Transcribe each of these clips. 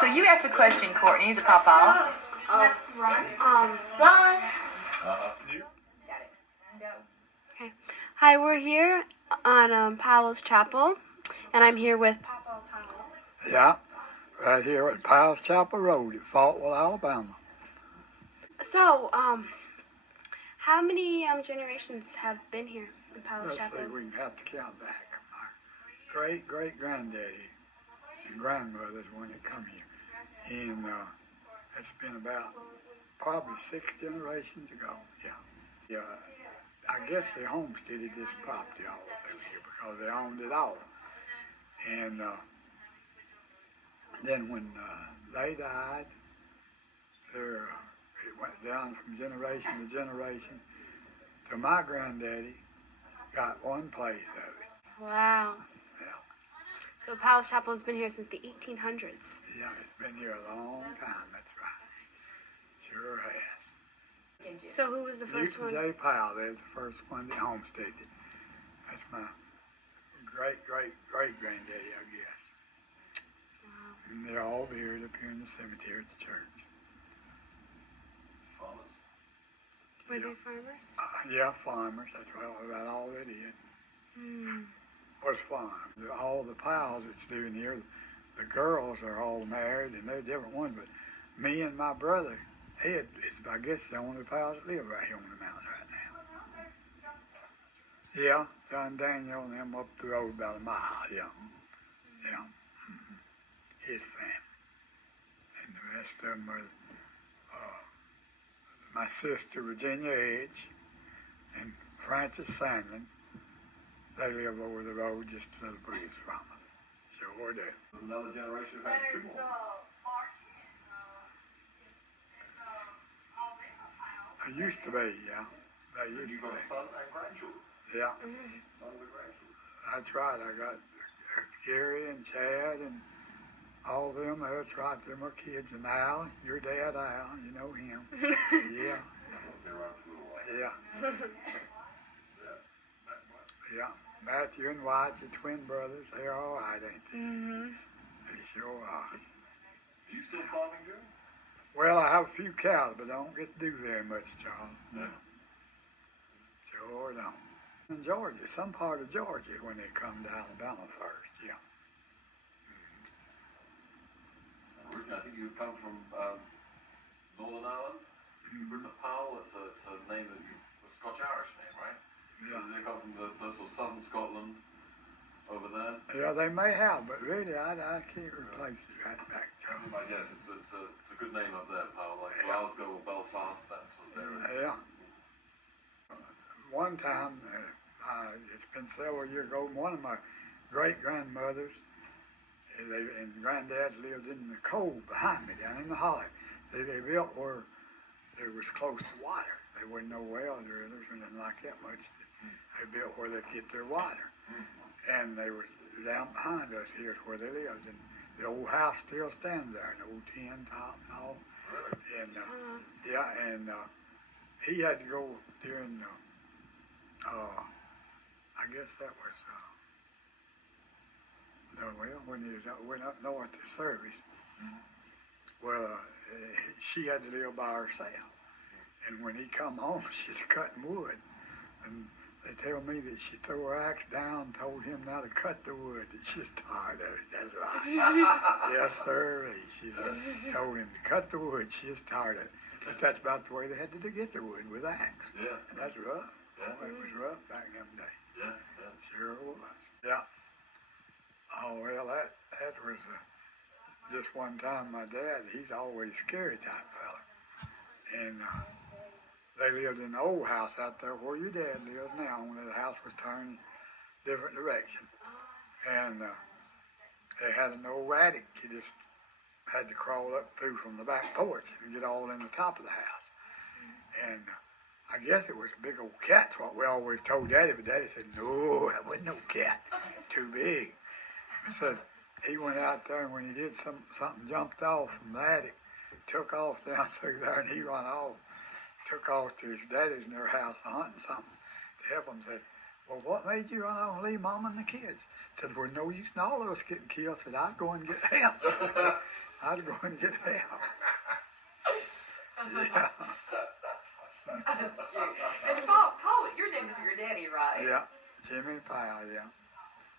So you asked a question, Courtney. He's a Pawpaw. Run. Okay. Hi, we're here on Powell's Chapel, and I'm here with Pawpaw Powell. Yeah, right here at Powell's Chapel Road at Faultville, Alabama. So, how many generations have been here in Powell's Let's Chapel? see, we can have to count back. My great-great-granddaddy and grandmothers when they come here. And it's been about probably 6 generations ago. Yeah. I guess they homesteaded this property all through here because they owned it all. And then when they died, it went down from generation to generation till my granddaddy got one place of it. Wow. Yeah. So Powell's Chapel has been here since the 1800s. Yeah, it's been here a long time, that's right. Sure has. So who was the first Newton one? Jasper Powell, there's the first one that homesteaded. That's my great-great-great-granddaddy, I guess. Wow. And they're all buried up here in the cemetery at the church. Farmers. Were they farmers? Yeah, farmers, that's about all they did. Was farm. All the Powells that's living here, the girls are all married and they're different ones, but me and my brother, Ed, is I guess the only Powells that live right here on the mountain right now. Yeah, John Daniel and them up the road about a mile, yeah. His family. And the rest of them are my sister Virginia Edge and Francis Sandlin. They live over the road just a little breeze from us. Sure do. Another generation has 2 more. They used to be, yeah. They used You've to got a be. son and grandchildren. Yeah, Sons and grandchildren. that's right. I got Gary and Chad and all of them. That's right. Them are kids. And Al, your dad Al, you know him. Yeah, They're around for a little while. yeah. Yeah, Matthew and White, your twin brothers, they're all right, ain't they? They sure are. Are you still farming, Joe? Well, I have a few cows, but I don't get to do very much, Charles. No. Sure don't. In Georgia, some part of Georgia when they come to Alabama first, yeah. Originally, I think you come from Northern Ireland. Britain Powell, it's a name that a Scotch-Irish name, right? Yeah. So they come from the sort of southern Scotland over there. Yeah, they may have, but really, I can't replace it right back, Joe. I guess it's a good name up there, Powell, like Glasgow or Belfast, that sort of area. Yeah. One time, it's been several years ago, one of my great-grandmothers and granddads lived in the cove behind me down in the hollow. They built where there was close to water. There wasn't no well drillers or nothing like that much. They built where they'd get their water. And they were down behind us. Here's where they lived. And the old house still stands there, an old tin top and all. And he had to go during I guess that was when he went up north to service. Well, she had to live by herself. And when he come home, she's cutting wood. And they tell me that she threw her axe down and told him not to cut the wood, that she's tired of it. That's right. Yes, sir. She told him to cut the wood, she's tired of it. But that's about the way they had to get the wood, with axe. Yeah. And that's rough. Yeah. Oh, it was rough back in them days. Yeah. Sure was. Yeah. Oh, well, that was just one time my dad, he's always a scary type fella. And they lived in the old house out there where your dad lives now, when the house was turned different direction. And they had an old attic. You just had to crawl up through from the back porch and get all in the top of the house. And I guess it was a big old cat's what we always told Daddy, but Daddy said, no, that wasn't no cat. Too big. He said he went out there, and when he did something jumped off from the attic, took off down through there, and he run off. Took off to his daddy's in their house hunting something to help him. Said, well, what made you run off and leave Mama and the kids? said, well, no use in all of us getting killed. I said, I'd go and get help. I'd go and get help. Yeah. And Paul, your name is your daddy, right? Yeah. Jimmy Powell, yeah.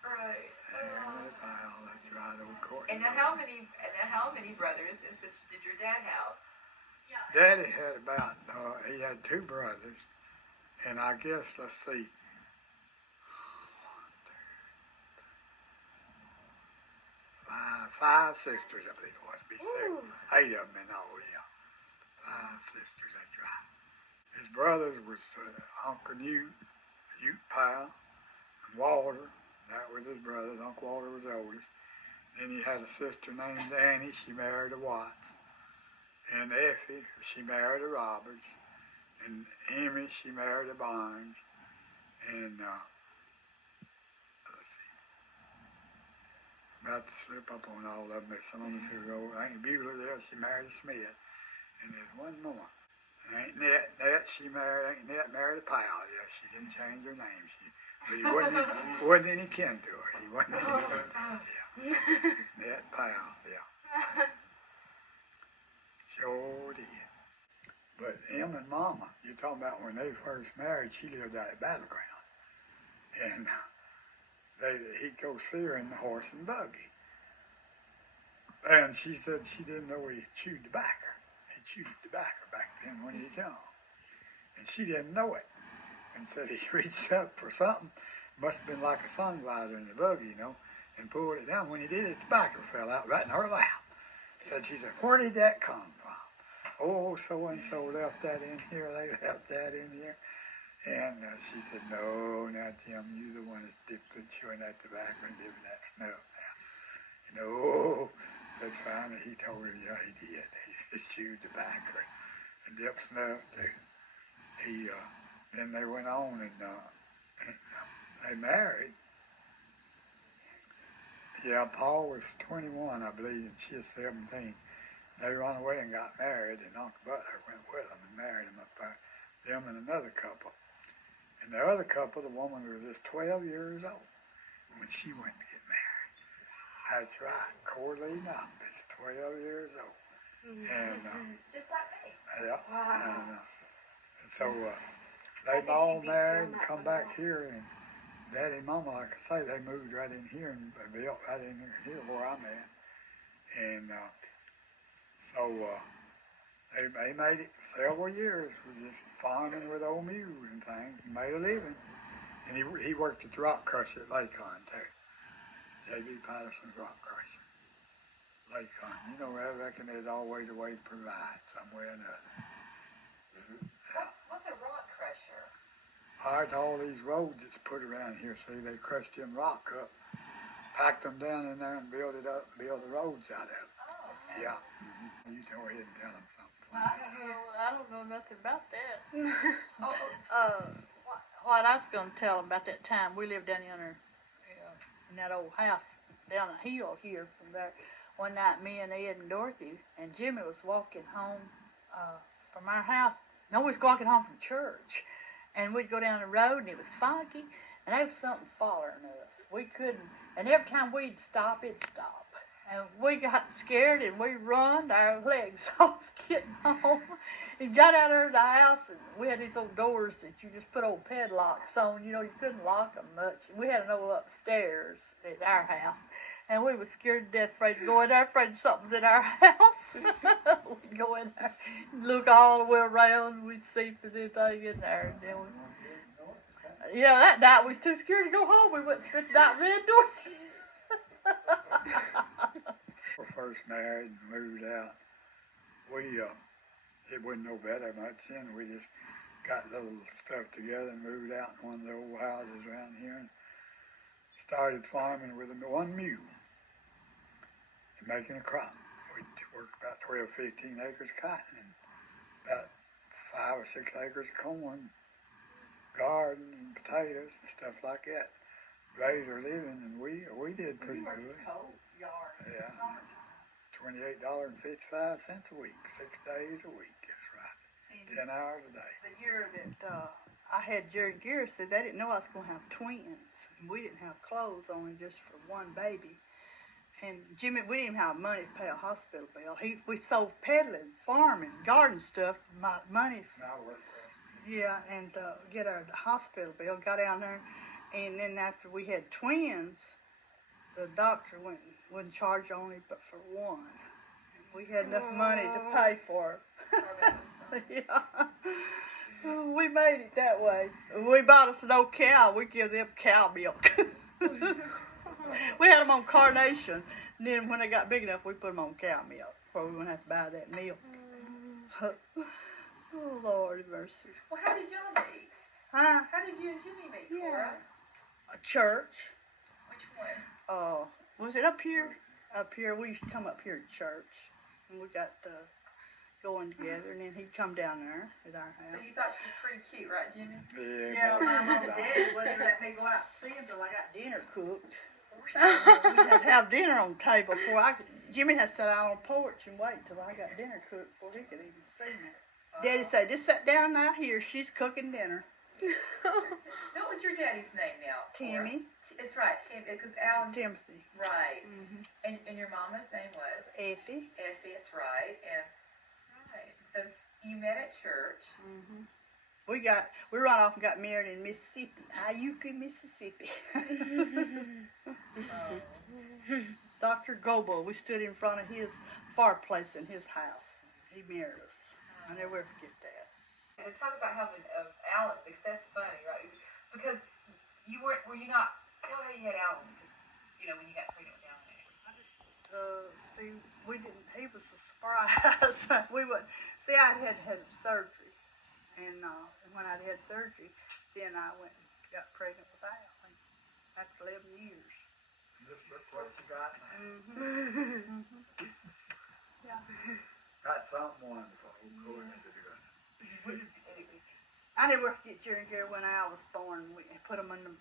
Right. Jimmy Powell, that's right, old Cortney. And now how many brothers and sisters did your dad have? Daddy had about, he had 2 brothers, and I guess, let's see, 5 sisters, I believe it was, be 6, 8 of them in all, yeah. 5 sisters, that's right. His brothers was Uncle Newton Powell, and Walter, that was his brothers. Uncle Walter was the oldest. Then he had a sister named Annie, she married a Watts. And Effie, she married a Roberts. And Emmy, she married a Barnes. And, let's see, about to slip up on all of them. There's some of them who go, Aunt Beulah there, she married a Smith. And there's one more. Aunt Net, Aunt Net married a Powell. Yeah, she didn't change her name. But he wasn't any kin to her. He wasn't any kin. Yeah. Net Powell, yeah. Sure did. But him and Mama, you're talking about when they first married, she lived out at Battleground. And he'd go see her in the horse and buggy. And she said she didn't know he chewed tobacco. He chewed tobacco back then when he was young. And she didn't know it. And said he reached up for something, must have been like a sun visor in the buggy, you know, and pulled it down. When he did it, the tobacco fell out right in her lap. She said, where did that come from? Oh, so-and-so left that in here, they left that in here. And she said, no, not Jim, you the one that's chewing that tobacco and dipping that snuff now. No, said finally he told her, yeah, he did. He chewed tobacco and dipped snuff too. Then they went on and they married. Yeah, Paul was 21, I believe, and she was 17. They run away and got married, and Uncle Butler went with them and married them up there, them and another couple. And the other couple, the woman was just 12 years old when she went to get married. That's right, Corleen up is 12 years old. And Just like me. yeah, and so they all married and come back here, and Daddy and Mama, like I say, they moved right in here and built right in here where I'm at. And so they made it several years with just farming with old mules and things, and made a living. And he worked at the rock crusher at Lakon too. J.B. Patterson's rock crusher. Lakon. You know, I reckon there's always a way to provide some way or another. What's a rock crusher? It's all these roads that's put around here. See, they crushed them rock up, packed them down in there and built it up, build the roads out of it. Oh. Yeah. You go ahead and tell them something. I don't know nothing about that. What I was going to tell them about that time, we lived down yonder in that old house down a hill here from there. One night, me and Ed and Dorothy and Jimmy was walking home from our house. No, we was walking home from church. And we'd go down the road, and it was foggy, and there was something following us. We couldn't, and every time we'd stop, it'd stop. And we got scared, and we run our legs off getting home. And got out of the house, and we had these old doors that you just put old padlocks on. You know, you couldn't lock them much. And we had an old upstairs at our house. And we was scared to death, afraid to go in there, afraid something's in our house. We'd go in there, look all the way around, and we'd see if there's anything in there. And then yeah, that night we was too scared to go home. We went and spent the night Red Dorothy. We first married and moved out. It wasn't no better much then. We just got little stuff together and moved out in one of the old houses around here and started farming with one mule and making a crop. We'd work about 12, 15 acres of cotton and about 5 or 6 acres of corn, garden and potatoes and stuff like that. Raised our living, and we did pretty good. Yeah, $28.55 a week, 6 days a week. That's right. 10 hours a day. The year that I had Jerry and Gary said they didn't know I was going to have twins. We didn't have clothes, only just for one baby. And Jimmy, we didn't even have money to pay a hospital bill. We sold peddling, farming, garden stuff, money. Yeah, and get our hospital bill. Got down there, and then after we had twins, the doctor wouldn't charge only but for one. We had enough money to pay for it. Yeah. We made it that way. We bought us an old cow. We give them cow milk. We had them on carnation. And then when they got big enough, we put them on cow milk. Before we wouldn't have to buy that milk. Oh, Lord have mercy. Well, how did y'all meet? Huh? How did you and Jimmy meet, Yeah. Cora? A church. Which one? Was it up here? Up here. We used to come up here to church. And we got going together. And then he'd come down there at our So you house. thought she was pretty cute, right, Jimmy? Yeah, my mom and dad wouldn't let me go out and see him till I got dinner cooked. We had to have dinner on the table before Jimmy had to sit out on the porch and wait till I got dinner cooked before he could even see me. Daddy said, just sit down out here. She's cooking dinner. What was your daddy's name now, Cora? Timmy. It's right, Tim, because Alan. Timothy. Right. Mm-hmm. And your mama's name was? Effie. Effie, that's right. And right. So you met at church. Mm-hmm. We run off and got married in Mississippi, Iuka, Mississippi. Dr. Gobo, we stood in front of his fireplace in his house. He married us. I never forget that. And talk about having Alan, because that's funny, right? Because were you not, tell how you had Alan, because, when you got pregnant with Alan. I just, he was a surprise. I had surgery. And when I had surgery, then I went and got pregnant with Alan after 11 years. Just look what you got now. Mm-hmm. Yeah. Got something wonderful. Going into the good. I never forget Jerry and Gary when Al was born. We put him in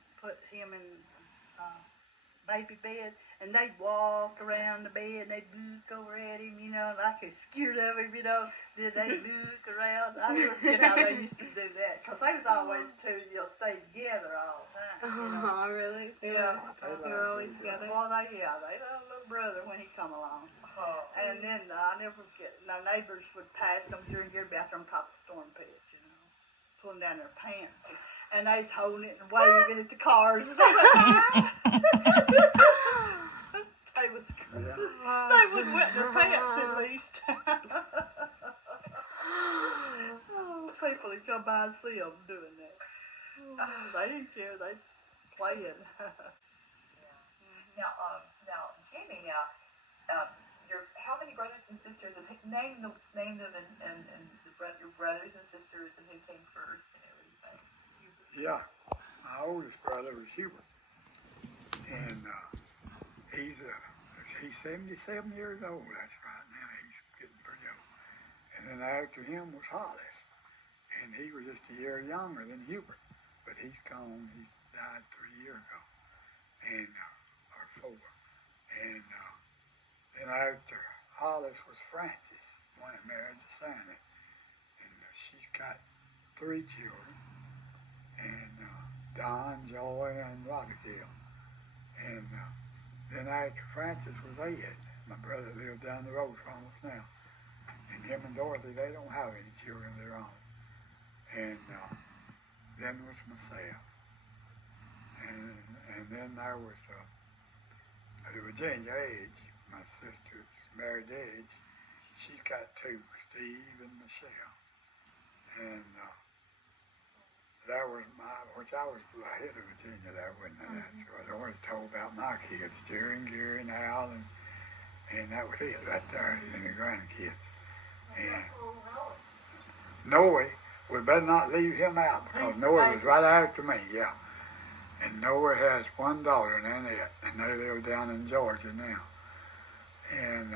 baby bed, and they'd walk around the bed, and they'd look over at him, like they scared of him, Then they'd look around. I never forget how they used to do that, because they was always two, stay together all the time. Oh, really? Yeah. They were always together. Well, they had a little brother when he come along. And then I never forget, our neighbors would pass them during their bathroom top of storm pits, pulling down their pants. And they was holding it and waving at the cars. They was they would wet their pants at least. People would come by and see them doing that. They didn't care, they was playing. Now, Jamie, how many brothers and sisters? Name them, and your brothers and sisters, and who came first, and everything. Yeah, my oldest brother was Hubert, and he's 77 years old. That's right now. He's getting pretty old. And then after him was Hollis, and he was just a year younger than Hubert, but he's gone. He died 3 years ago, and or 4. And then after Hollis was Frances, one that married to Sandy, and she's got 3 children. And Don, Joy, and Abigail. And then after Francis was Ed. My brother lived down the road from us now. And him and Dorothy, they don't have any children of their own. And then was myself. And then there was Virginia Edge, my sister's married Edge. She's got 2, Steve and Michelle. And that was which I was ahead of Virginia there, wasn't I? So I'd already told about my kids, Jerry and Gary and Al, and that was it right there, and the grandkids. And Noe, we better not leave him out, because Noe was right after me, yeah. And Noe has 1 daughter, and Annette, and they live down in Georgia now. And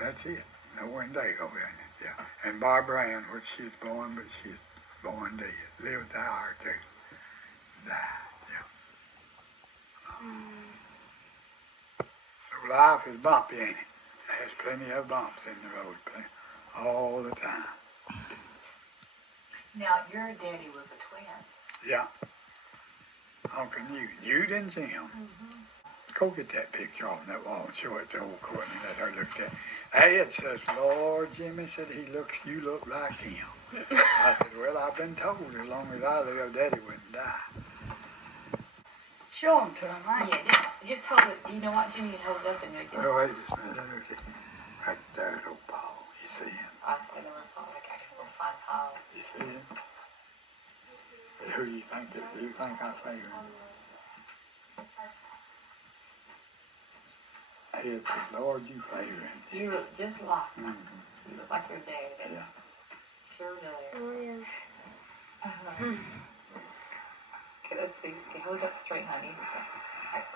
that's it. Noe and Dago, isn't it? Yeah, and Barbara Ann, which she's born, but she's born dead. Lived an hour or 2. Died, yeah. So life is bumpy, ain't it? There's plenty of bumps in the road, all the time. Now, your daddy was a twin. Yeah. Uncle Newton Jim. Go get that picture off that wall and show it to old Cortney. Let her look at it. Ed says, Lord, Jimmy said, you look like him. I said, well, I've been told as long as I live, Daddy wouldn't die. Show them to him, right? Yeah, just hold it. You know what, Jimmy? You hold it up and make it. Oh, wait a minute. Let me see. Right there, old Paul. You see him? I said, I can find Powell. You see him? Who do you think it is? Do you think I favor him? Ed said, Lord, you favor him. You look just like him. Mm-hmm. You look like your dad. Yeah. Sure do. Oh, yeah. Okay, let's see. Okay, hold it up straight, honey.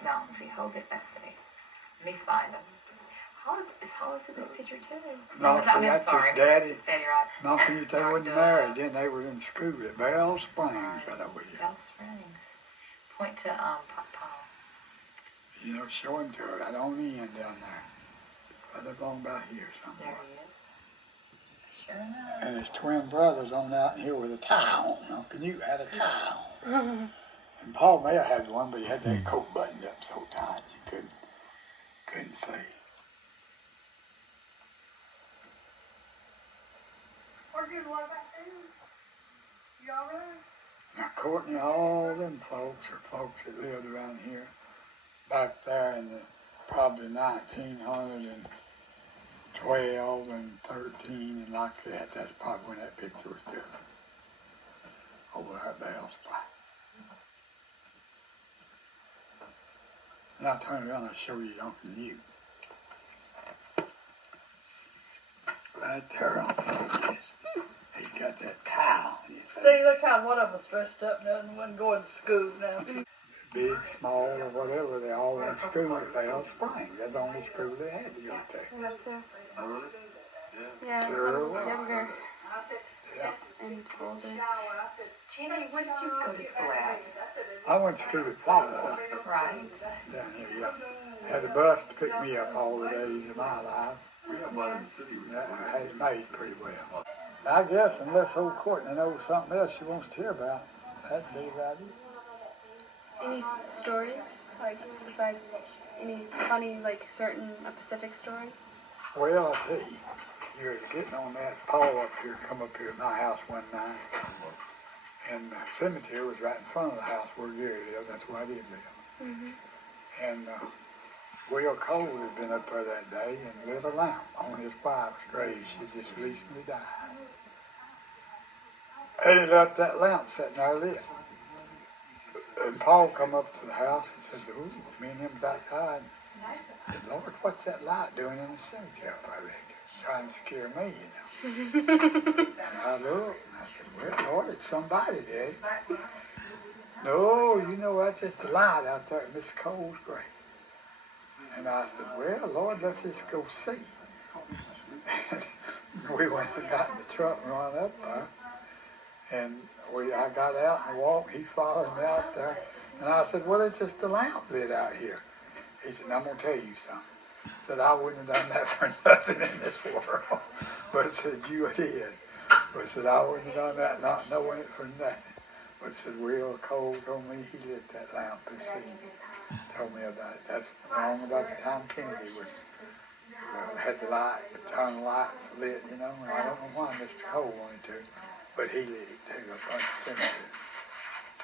No, see, hold it. Let's see. Let me find him. Hollis in this picture too? No, see, that's his daddy. Daddy, right? No, see, they wasn't married then. They were in school at Bell Springs, right over here. Bell Springs. Point to Powell. You know, show him to her right on the end down there. Right along by here somewhere. There he is. Sure enough. And his twin brothers on out here with a tie on. Uncle Newt had a tie on. And Paul may have had one, but he had that coat buttoned up so tight you couldn't see. Now, Cortney, all them folks are folks that lived around here back there in the probably 1912 and 13 and like that. That's probably when that picture was taken. Over there at Bell's Springs. And I'll turn around and show you Uncle Newt. Right there on this. He's got that towel. See, look how one of them was dressed up now and wasn't going to school now. Big, small, or whatever, they all went to school at Bell Springs. That's the only school they had to go to. And that's there. Oh, really? Yeah. Yeah, Sure some was. younger Yeah. and older. Jimmy, where did you go to school at? I went to school at Pawpaw Right. down here, yeah. Had a bus to pick me up all the days of my life. We got one in the city. Yeah, I had it made pretty well. I guess unless old Cortney knows something else she wants to hear about, that'd be about it. Any stories, like, besides any funny, like, a specific story? Well, I'll tell you, you're getting on that Paul up here, come up here at my house one night, and the cemetery was right in front of the house where Gary lived. That's where I did live. And Will Cole had been up there that day and lit a lamp on his wife's grave. She just recently died. And he left that lamp sitting there lit. And Paul come up to the house and says, ooh, me and him outside. I said, Lord, what's that light doing in the cemetery up there? Trying to scare me, you know. And I looked and I said, well, Lord, it's somebody, Daddy. No, you know, that's just the light out there at Miss Cole's grave. And I said, well, Lord, let's just go see. And we went and got in the truck and run up there. And I got out and walked. He followed me out there. And I said, well, it's just a lamp lit out here. He said, I'm going to tell you something. I said, I wouldn't have done that for nothing in this world. But I said, you did. But I said, I wouldn't have done that not knowing it for nothing. But I said, Will Cole told me he lit that lamp and told me about it. That's wrong about the time Kennedy was had the light, turned the light lit, you know. And I don't know why Mr. Cole wanted to, but he lit it too up on the cemetery.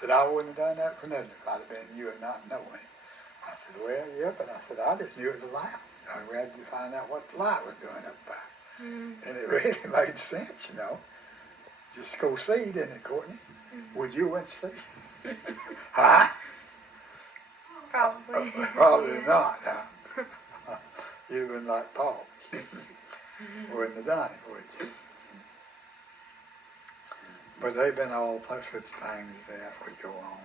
Said, I wouldn't have done that for nothing if I'd have been you and not knowing it. I said, well, yeah, but I said, I just knew it was a lamp. I had to find out what the light was doing up there. And it really made sense, you know. Just go see, didn't it, Cortney? Would you went to see? Huh? Probably. Probably not. Huh? You'd been like Paul. Wouldn't have done it, would you? But they've been all such things that would go on.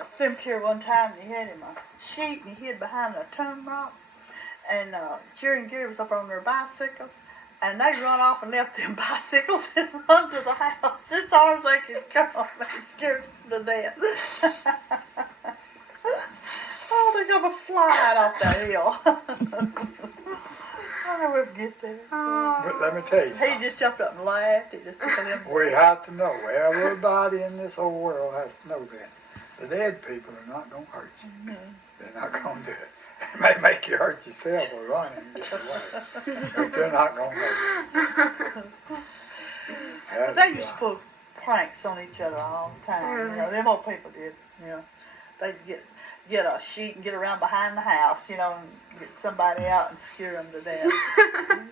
A cemetery one time, he had him a sheet and he hid behind a tomb rock. And Jerry and Gary was up on their bicycles. And they run off and left them bicycles and run to the house as hard as they could come. They scared them to death. Oh, they come flying off that hill. Oh, it was get there. But let me tell you, He just jumped up and laughed. It just took him. we have to know, everybody in this whole world has to know that. The dead people are not going to hurt you. They're not going to do it. It may make you hurt yourself or run and get away, but they're not going to hurt you. They used to pull pranks on each other all the time. You know, them old people did. You know, they'd get a sheet and get around behind the house, you know, and get somebody out and scare them to death.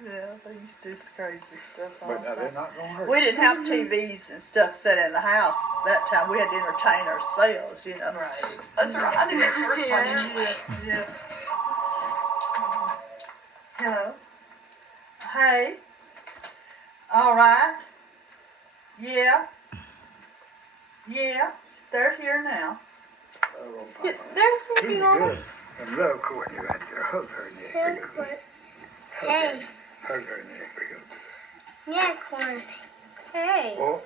Yeah, they used to do this crazy stuff all But the now they're time. not going to hurt We you. didn't have TVs and stuff set in the house that time. We had to entertain ourselves, you know. Right. That's right. I think that's the first one. Yeah. Hello. Hey. All right. Yeah. Yeah. They're here now. Oh, Yeah, Papa. there's He's something on. good. And love Cortney right there. Hug her neck. We go to it. Hey. Hug her neck. We go to it. Yeah, corn. Hey. Well,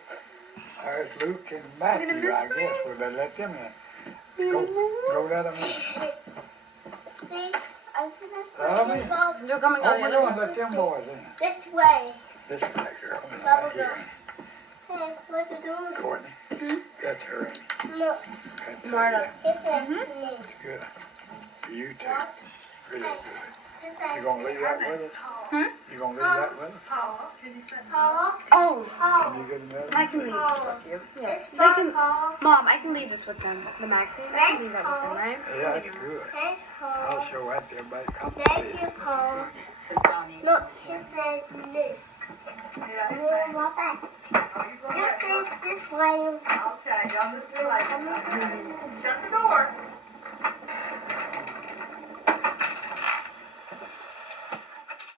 there's Luke and Matthew, I guess. We better let them in. Go let them in. See, I'm supposed to Tommy? put bubble They're coming Oh, out we're the going other to let them boys in. this way. This black girl. Bubble Right here. Hey, what you doing? Courtney. That's her. Look, That's her, Marta. yeah. it says me. That's good. You too. Really good. It says You gonna leave that with us? You gonna leave that with us? Paul. Oh, Can you get another? I can leave it with you. Yes. It's They can, Paul. Mom, I can leave this with them. The magazine. I can leave that with them, right? Yeah, that's good. Thanks, I'll Paul. show that to everybody. Thank you, Paul. Says Donnie. Look, she says Luke. Yeah. What that? This is this way. Okay, on this way. Shut the door.